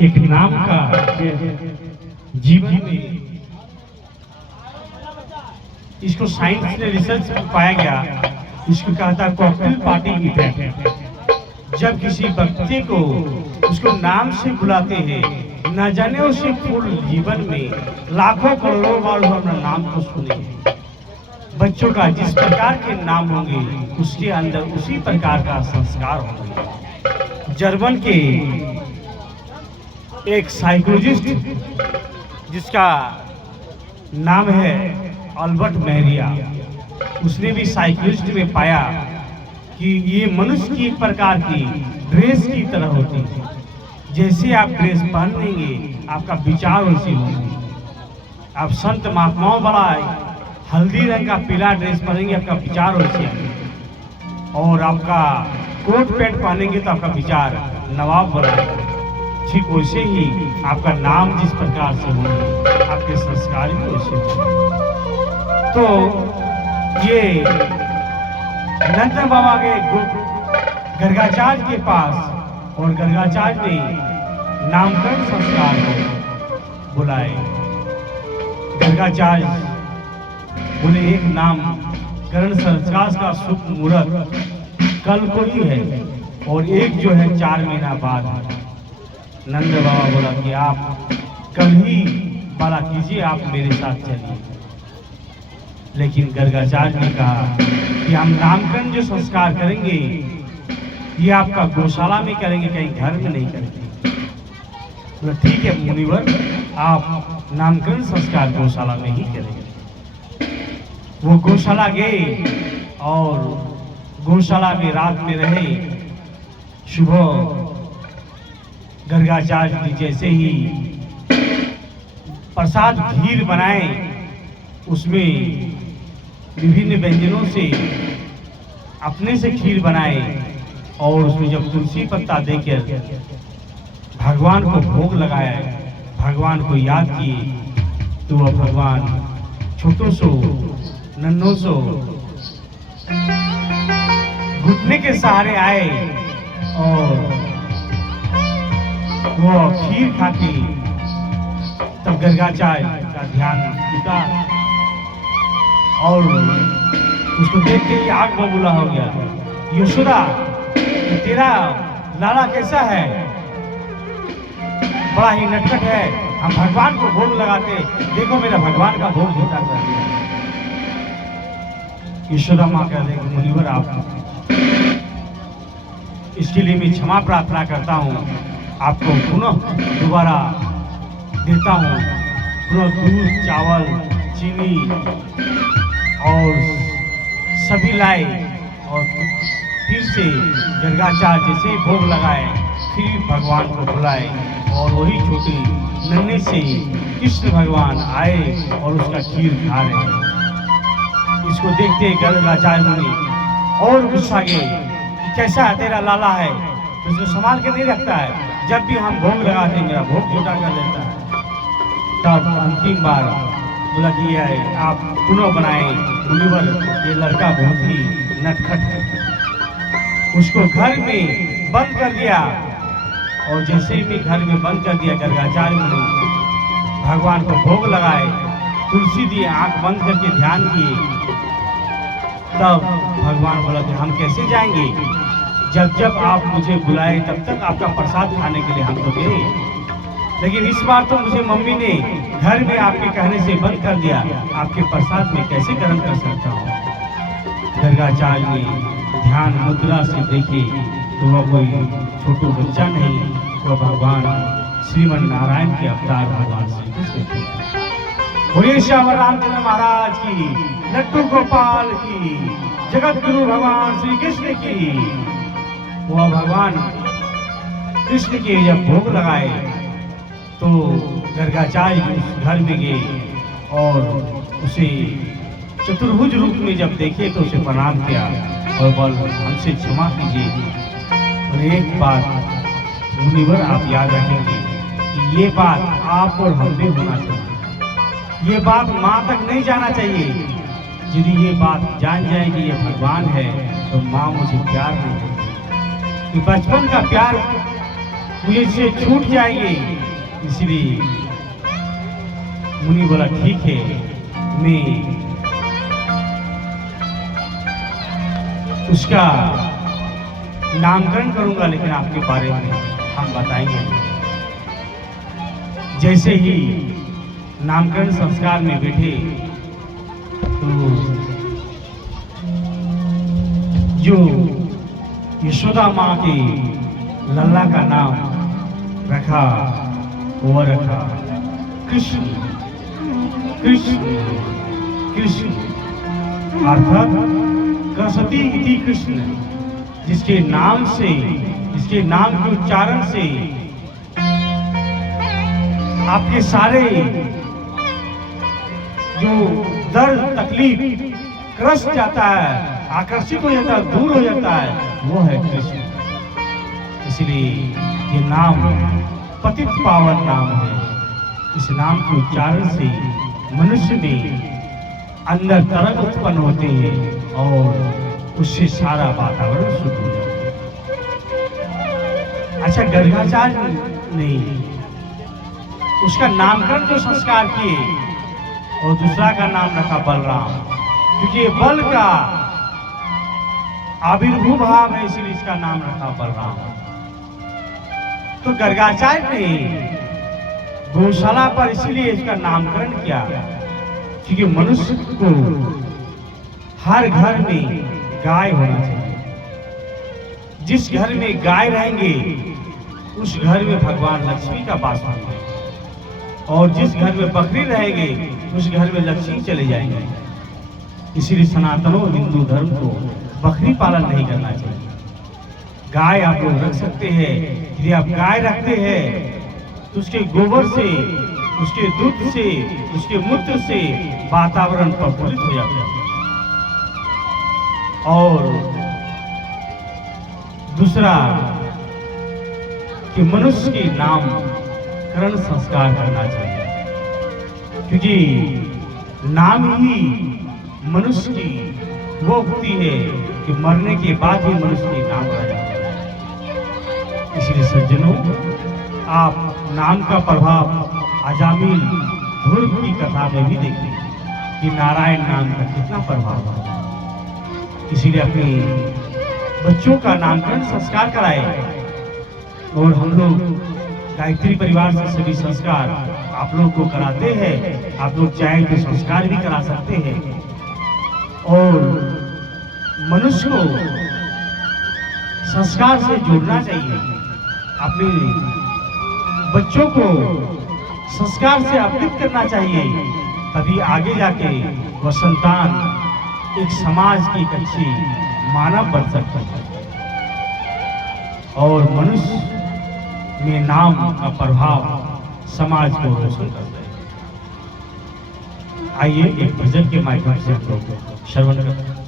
एक नाम का जीवन में इसको साइंस ने रिसर्च में पाया गया, इसको कहता है कॉकटेल पार्टी इफेक्ट। जब किसी व्यक्ति को उसको नाम से बुलाते हैं, न जाने उसे पूर्ण जीवन में लाखों करोड़ों बार अपना नाम को सुने। बच्चों का जिस प्रकार के नाम होंगे उसके अंदर उसी प्रकार का संस्कार होंगे। जर्मन के एक साइकोलॉजिस्ट जिसका नाम है अल्बर्ट मेहरिया, उसने भी साइकोलॉजिस्ट में पाया कि ये मनुष्य की एक प्रकार की ड्रेस की तरह होती है। जैसे आप ड्रेस पहनेंगे आपका विचार वैसे होंगे। आप संत महात्माओं वाला हल्दी रंग का पीला ड्रेस पहनेंगे आपका विचार वैसे होंगे, और आपका कोट पैंट पहनेंगे तो आपका विचार नवाब बना। ठीक वैसे ही आपका नाम जिस प्रकार से होंगे आपके संस्कार भी वैसे होंगे। तो ये नंद बाबा के गर्गाचार्य के पास, और गर्गाचार्य ने नामकरण संस्कार को बुलाए। गर्गाचार्य बोले एक नामकरण संस्कार का शुभ मुहूर्त कल को ही है, और एक जो है 4 महीना बाद। नंद बाबा बोला कि आप कल ही वाला कीजिए, आप मेरे साथ चलिए। लेकिन गर्गाचार्य ने कहा कि हम नामकरण जो संस्कार करेंगे ये आपका गौशाला में करेंगे, कहीं घर में नहीं करेंगे। तो ठीक है मुनिवर, आप नामकरण संस्कार गौशाला में ही करेंगे। वो गौशाला गए और गौशाला में रात में रहे। सुबह गर्गाचार्य जी जैसे ही प्रसाद खीर बनाए, उसमें विभिन्न व्यंजनों से अपने से खीर बनाए, और उसमें जब तुलसी पत्ता देकर भगवान को भोग लगाया, भगवान को याद किए, तो वह भगवान छोटो सो नन्नो सो घुटने के सहारे आए, और वो खीर खाके तब गर्गाचार्य का ध्यान टूटा, और उसको देख के ही आग बबूला हो गया। यशोदा, तेरा लाला कैसा है? बड़ा ही नटखट है, हम भगवान को भोग लगाते, देखो मेरा भगवान का भोग झूठा कर दिया। यशोदा माँ कहते हैं मुनिवर, आप इसके लिए मैं क्षमा प्रार्थना करता हूँ, आपको पुनः दोबारा देता हूँ। पुनः दूध, चावल, चीनी और सभी लाए, और फिर से गर्गाचार्य जैसे भोग लगाए, फिर भगवान को बुलाए, और वही छोटी नन्हे से कृष्ण भगवान आए और उसका खीर खा रहे। इसको देखते गर्गाचार्य मुनि और गुस्सा गए कि कैसा है तेरा लाला है, तो उसको संभाल के नहीं रखता है, जब भी हम भोग लगाते मेरा भोग छोटा कर देता है। तब अंतिम बार बोला कि आप पुनः बनाए मुनिवर, ये लड़का बहुत ही नटखट है। उसको घर में बंद कर दिया, और जैसे ही घर में बंद कर दिया गर्गाचार्य मुनि भगवान को भोग लगाए, तुलसी दिए, आंख बंद करके ध्यान किए। तब भगवान बोला कि हम कैसे जाएंगे, जब जब आप मुझे बुलाए तब तक आपका प्रसाद खाने के लिए हम तो गए, लेकिन इस बार तो मुझे मम्मी ने घर में आपके कहने से बंद कर दिया, आपके प्रसाद में कैसे ग्रहण कर सकता हूँ। गर्गाचार्य ने ध्यान मुद्रा से देखे तो वह कोई छोटू बच्चा नहीं, वह भगवान श्रीमन नारायण के अवतार भगवान श्री कृष्ण थे। बोलिए श्याम रामचंद्र महाराज की, लड्डू गोपाल की, जगत गुरु भगवान श्री कृष्ण की। वह भगवान कृष्ण के जब भोग लगाए तो गर्गाचार्य उस घर में गए, और उसे चतुर्भुज रूप में जब देखे तो उसे प्रणाम किया और बोल हमसे क्षमा कीजिए। और एक बात मुनिवर आप याद रखेंगे कि ये बात आप और हम में होना चाहिए, ये बात माँ तक नहीं जाना चाहिए। यदि ये बात जान जाए कि ये भगवान है तो माँ मुझे प्यार नहीं देगी। बचपन का प्यार मुझे से छूट जाएंगे, इसलिए मुनि बोला ठीक है, मैं उसका नामकरण करूंगा, लेकिन आपके बारे में हम बताएंगे। जैसे ही नामकरण संस्कार में बैठे तो जो यशोदा माँ के लल्ला का नाम रखा, वो रखा कृष्ण। कृष्ण कृष्ण अर्थात कसती इति कृष्ण, जिसके नाम से, जिसके नाम के उच्चारण से आपके सारे जो दर्द तकलीफ क्रस जाता है, आकर्षित हो जाता है, दूर हो जाता है, वो है कृष्ण। इसलिए ये नाम पतित पावन नाम है। इस नाम के उच्चारण से मनुष्य में अंदर तरंग उत्पन्न होते हैं और उससे सारा वातावरण शुद्ध हो जाता है। अच्छा, गर्गाचार्य ने उसका नामकरण जो संस्कार किए और दूसरा का नाम रखा बलराम, क्योंकि बल का आविर्भूत भाव है, इसलिए इसका नाम रखा बलराम। तो गर्गाचार्य ने गौशाला पर इसलिए इसका नामकरण किया क्योंकि मनुष्य को हर घर में गाय होना चाहिए। जिस घर में गाय रहेंगे उस घर में भगवान लक्ष्मी का वास होगा, और जिस घर में बकरी रहेंगे उस घर में लक्ष्मी चले जाएंगे। इसीलिए सनातनों हिंदू धर्म को बकरी पालन नहीं करना चाहिए। गाय आप लोग रख सकते हैं, यदि आप गाय रखते हैं तो उसके गोबर से, उसके दूध से, उसके मूत्र से वातावरण प्रफुल्लित हो जाता है। और दूसरा कि मनुष्य के नामकरण संस्कार करना चाहिए, क्योंकि नाम ही मनुष्य की वो भक्ति है कि मरने के बाद ही मनुष्य के नाम रह जाता है। इसलिए सज्जनों, आप नाम का प्रभाव अजामिल ध्रुव की कथा में भी देखें कि नारायण नाम का कितना प्रभाव है। इसीलिए अपने बच्चों का नामकरण संस्कार कराए, और हम लोग गायत्री परिवार से सभी संस्कार आप लोग को कराते हैं। आप लोग चाहे तो संस्कार भी करा सकते हैं। और मनुष्य को संस्कार से जोड़ना चाहिए, अपने बच्चों को संस्कार से अवगत करना चाहिए, तभी आगे जाके वह संतान एक समाज की एक अच्छी मानव बन सकता है और मनुष्य में नाम का प्रभाव समाज को रोशन करता है। आइए एक भजन के माध्यम से हम लोग श्रवण करते हैं।